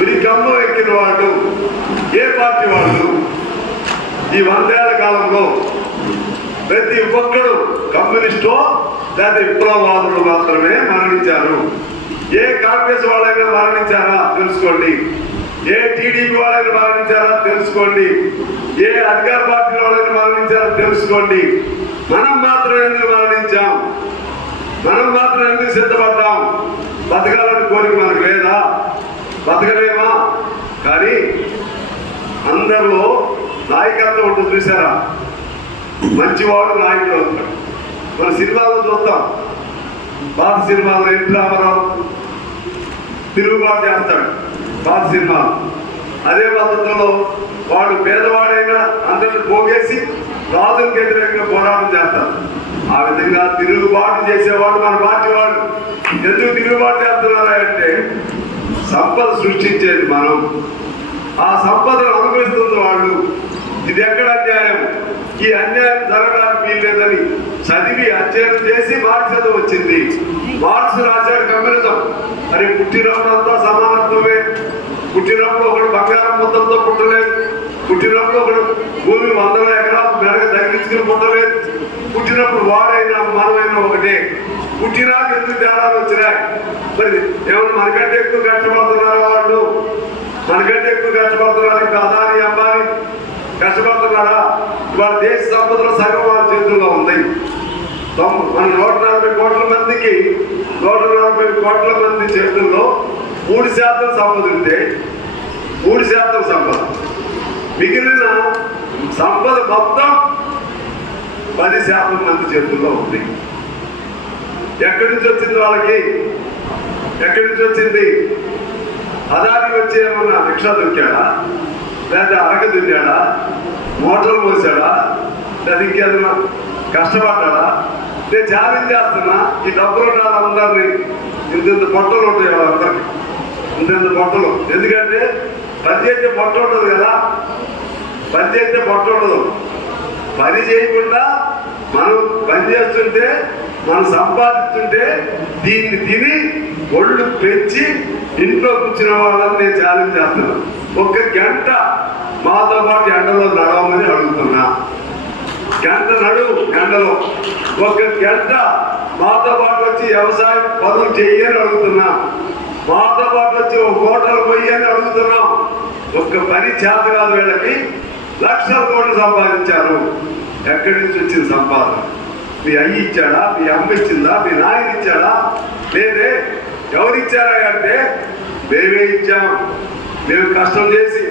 ఉరి గమ్ము ఎక్కిన వాళ్ళు ఏ పార్టీ వాళ్ళు ఈ వందేళ్ళ కాలంలో ప్రతి ఒక్కడు కమ్యూనిస్టో లేదా విప్లవవాదులు మాత్రమే మరణించారు. ఏ కాంగ్రెస్ వాళ్ళైనా మరణించారా తెలుసుకోండి. ఏ టీడీపీ వాళ్ళైనా మరణించారా తెలుసుకోండి. ఏ అధికార పార్టీ వాళ్ళైనా మరణించారా తెలుసుకోండి. మనం మాత్రం ఎందుకు మరణించాం? మనం మాత్రం ఎందుకు సిద్ధపడ్డాం? బతకాల బతకలేమా? కానీ అందరిలో నాయకత్వం ఉంటుంది చూసారా మంచివాడు నాయకుడు అవుతాడు. మన సినిమాలో చూస్తాం. పాత సినిమాలో ఎన్టీ రామారావు తిరుగుబాటు చేస్తాడు పాత సినిమా అదే పద్ధతిలో వాడు పేదవాడైనా అందరిని పోగేసి రాజులకు వ్యతిరేకంగా పోరాటం చేస్తారు ఆ విధంగా తిరుగుబాటు చేసేవాడు మన పార్టీ వాడు. ఎందుకు తిరుగుబాటు చేస్తున్నారా అంటే సంపద సృష్టించేది మనం. ఆ సంపదను అనుభవిస్తుంది వాళ్ళు ఇది ఎక్కడ అన్యాయం? ఈ అన్యాయం జరగడానికి వీల్లేదని చదివి అధ్యయనం చేసి మార్క్స్ వచ్చింది. మార్క్స్ రాశాడు కమ్యూనిజం. అరే పుట్టినప్పుడంతా సమానత్వమే. పుట్టినప్పుడు ఒకడు బంగారం మొత్తంతో పుట్టలేదు. పుట్టినప్పుడు ఒకడు భూమి వందల ఎకరాలు మెడగ తగ్గించుకుని పుట్టలేదు. పుట్టినప్పుడు వాడైనా మనమైనా ఒకటే. పుట్టినా ఎందుకు తేడాలు వచ్చినాయి. మరి ఏమన్నా మనకంటే ఎక్కువ కష్టపడుతున్నారా వాళ్ళు. మనకంటే ఎక్కువ కష్టపడుతున్నారు అదాని అంబానీ కష్టపడుతున్నారా వాళ్ళ దేశ సంపదలో సగం వాళ్ళ చేతుల్లో ఉంది. మన నూట నలభై కోట్ల మందికి నూట నలభై కోట్ల మంది చేతుల్లో మూడు శాతం సంపద ఉంటే మూడు శాతం సంపద. మిగిలిన సంపద మొత్తం పది శాతం మంది చేతుల్లో ఉంది. ఎక్కడి నుంచి వచ్చింది వాళ్ళకి? ఎక్కడి నుంచి వచ్చింది? అదాని వచ్చి ఏమన్నా రిక్షా దొక్కాడా లేదా అరక దున్నాడా? మోటార్లు పోసాడా లేదా ఇంకేదన్నా కష్టపడ్డాడా? నేను ఛాలెంజ్ చేస్తున్నా ఈ డబ్బులు ఉండాలి అందరినీ ఇంత ఇంత ఉంటాయి వాళ్ళందరికీ ఇంత ఇంత ఎందుకంటే పని చేస్తే పొట్ట ఉండదు కదా? పని చేస్తే బట్ట ఉండదు. పని చేయకుండా మనం పని చేస్తుంటే మనం సంపాదిస్తుంటే దీన్ని తిని ఒళ్ళు పెంచి ఇంట్లో కూర్చున్న వాళ్ళని నేను ఛాలెంజ్ చేస్తున్నా ఒక గంట మాతో పాటు ఎండలో నడవమని అడుగుతున్నా. గంట నడువు ఎండలో ఒక గంట మాతో పాటు వచ్చి వ్యవసాయం పనులు చేయని అడుగుతున్నా. మాతో పాటు వచ్చి ఒక హోటల్ పోయి అని అడుగుతున్నాం. ఒక్క పని చేత కాదు వీళ్ళకి. లక్షల కోట్లు సంపాదించారు. ఎక్కడి నుంచి వచ్చింది సంపాదన? మీ అయ్యి ఇచ్చాడా? మీ అమ్మ ఇచ్చిందా? మీ నాయన ఇచ్చాడా? లేదే ఎవరిచ్చారా అంటే మేమే ఇచ్చాం. మేము కష్టం చేసి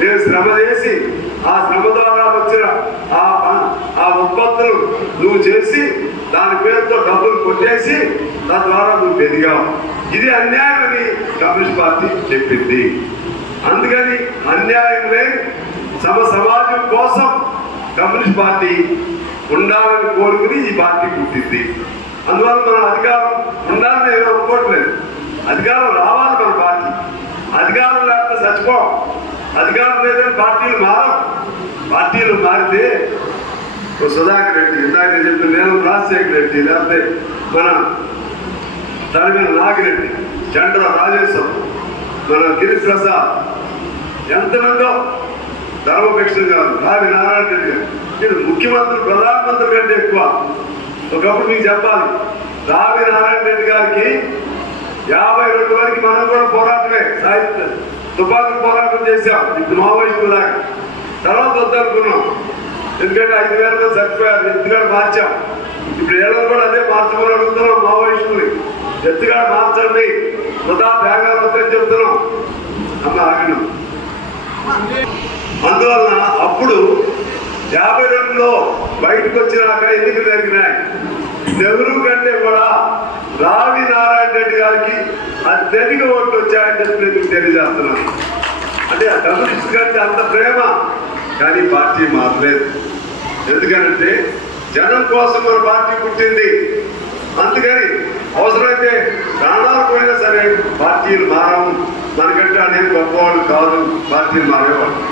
మేము శ్రమ చేసి ఆ శ్రమ ద్వారా వచ్చిన ఆ ఆ ఉత్పత్తులు నువ్వు చేసి దాని పేరుతో డబ్బులు కొట్టేసి దాని ద్వారా నువ్వు పెరిగావు. ఇది అన్యాయం అని కమ్యూనిస్ట్ పార్టీ చెప్పింది. అందుకని అన్యాయం లేని సమ సమాజం కోసం కమ్యూనిస్ట్ పార్టీ ఉండాలని కోరుకుని ఈ పార్టీ పుట్టింది. అందువల్ల మనం అధికారం ఉండాలని ఏదో అనుకోవట్లేదు అధికారం రావాలి మన పార్టీ. అధికారం లేకపోతే చచ్చిపోం. అధికారం లేదని పార్టీలు మారం పార్టీలు మారితే ఓ సుధాకర్ రెడ్డి ఇందాక నేను చెప్పిన నేను రాజశేఖర రెడ్డి లేకపోతే మన దాని మీద నాగిరెడ్డి చండ్ర రాజేశ్వరం మన గిరి ప్రసాద్ ఎంతమందో ధర్మభిక్ష గారు రావి నారాయణ రెడ్డి గారు. మీరు ముఖ్యమంత్రి ప్రధానమంత్రి కంటే ఎక్కువ. ఒకప్పుడు మీకు చెప్పాలి రావి నారాయణ రెడ్డి గారికి యాభై రెండు వరకు మనం కూడా పోరాటమే సాహిత్య తుపాకులు పోరాటం చేశాం. ఇప్పుడు మావోయిస్టులాగా తర్వాత వద్దనుకున్నాం ఎందుకంటే ఐదు వేల మంది చచ్చిపోయారు ఎత్తుగాడు మార్చాం. ఇప్పుడు ఏళ్ళలో కూడా అదే మార్చమని అడుగుతున్నాం మావోయిస్టుని ఎత్తుగాడు మార్చండి. వృధా త్యాగాలు వద్దని చెప్తున్నాం. అమ్మ ఆగినాం అందువలన అప్పుడు యాభై రెండులో బయటకు వచ్చినాక ఎన్నికలు జరిగినాయి? నెహ్రూ కంటే కూడా రావి నారాయణ రెడ్డి గారికి అత్యధిక ఓట్లు వచ్చాయని చెప్పి నేను మీకు తెలియజేస్తున్నాను. అంటే ఆ కమ్యూనిస్ట్ కంటే అంత ప్రేమ కానీ పార్టీ మారలేదు ఎందుకంటే జనం కోసం మన పార్టీ పుట్టింది. అందుకని అవసరమైతే ప్రాణాలు పోయినా సరే పార్టీలు మారము మనకంటే అనేది గొప్పవాళ్ళు కాదు పార్టీలు మారేవాళ్ళు.